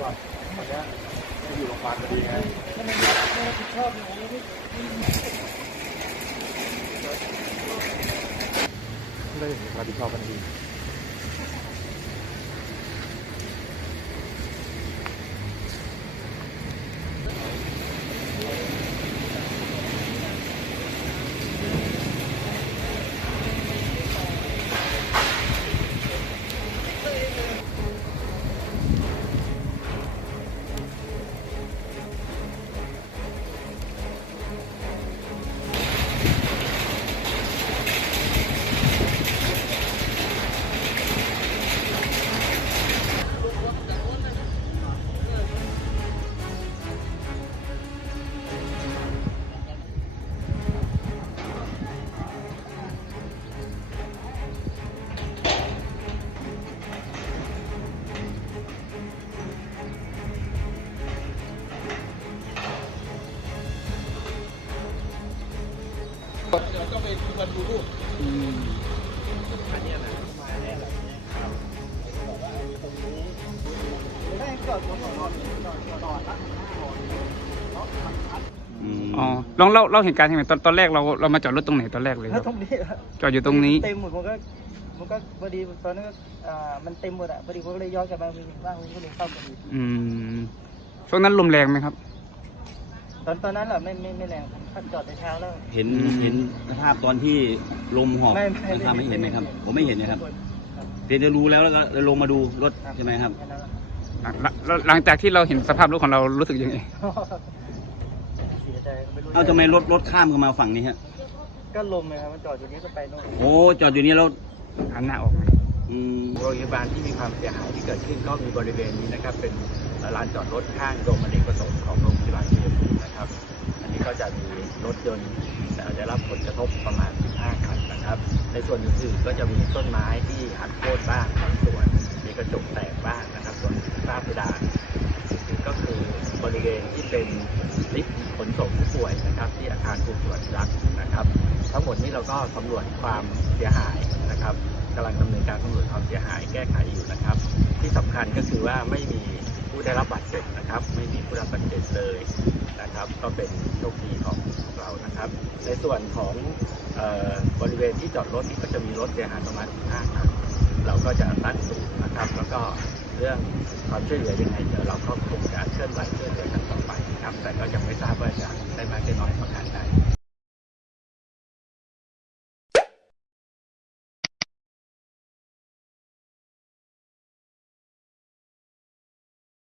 ก่อนตอนนี้อยู่โรงพยาบาลพอดีไงไม่รับผิดชอบเลยได้เห็นรับผิดชอบกันดีต้องไปดูกันดูรูปอันนี้นะได้จอดก่อนอ๋อลองเล่าเหตุการณ์ให้หน่อยตอนแรกเรามาจอดรถตรงไหนตอนแรกเลยครับ ตรงนี้จอดอยู่ตรงนี้เต็มหมดมันก็พอดีตอนนั้นก็มันเต็มหมดอ่ะพอดีผมก็เลยย้อนกลับมามีบ้างก็เลยเข้าพอดีช่วงนั้นลมแรงไหมครับตอนนั้นแหละไม่แรงผมจอดในเช้าแล้วเห็นสภาพตอนที่ลมหอบนะครับไม่เห็นไหมครับผมไม่เห็นนะครับเดี๋ยวจะรู้แล้วก็ลงมาดูรถใช่ไหมครับหลังจากที่เราเห็นสภาพรถของเรารู้สึกยังไงเอาทำไมรถข้ามกันมาฝั่งนี้ฮะก็ลมเลยครับมันจอดอยู่นี้ก็ไปโน่นโอ้จอดอยู่นี้แล้วหันหน้าออกโรงพยาบาลที่มีความเสียหายที่เกิดขึ้นก็มีบริเวณนี้นะครับเป็นลานจอดรถข้างโรงอเนกประสงค์ของโรงพยาบาลชัยภูมินะครับอันนี้ก็จะมีรถยนต์ได้รับผลกระทบประมาณ15 คันนะครับในส่วนอื่นๆก็จะมีต้นไม้ที่หักโค่นบ้างบางส่วนมีกระจกแตกบ้างนะครับส่วนฝ้าเพดานก็คือบริเวณที่เป็นลิฟต์ขนส่งผู้ป่วยนะครับที่อาคารภูมิสวัสดิ์รักษ์นะครับทั้งหมดนี้เราก็สำรวจความเสียหายนะครับกำลังดำเนินการสำรวจความเสียหายแก้ไขอยู่นะครับที่สำคัญก็คือว่าไม่มีผู้ได้รับบาดเจ็บนะครับไม่มีผู้รับบาดเจ็บเลยนะครับก็เป็นโชคดีของเรานะครับในส่วนของบริเวณที่จอดรถนี่ก็จะมีรถเสียหายประมาณ15 คันเราก็จะตั้งศูนย์นะครับแล้วก็เรื่องความช่วยเหลือยังไงเดี๋ยวเราก็คงจะเคลื่อนไหวช่วยเหลือกันต่อไปนะครับแต่ก็ยังไม่ทราบว่าจะได้มากได้น้อยประการใด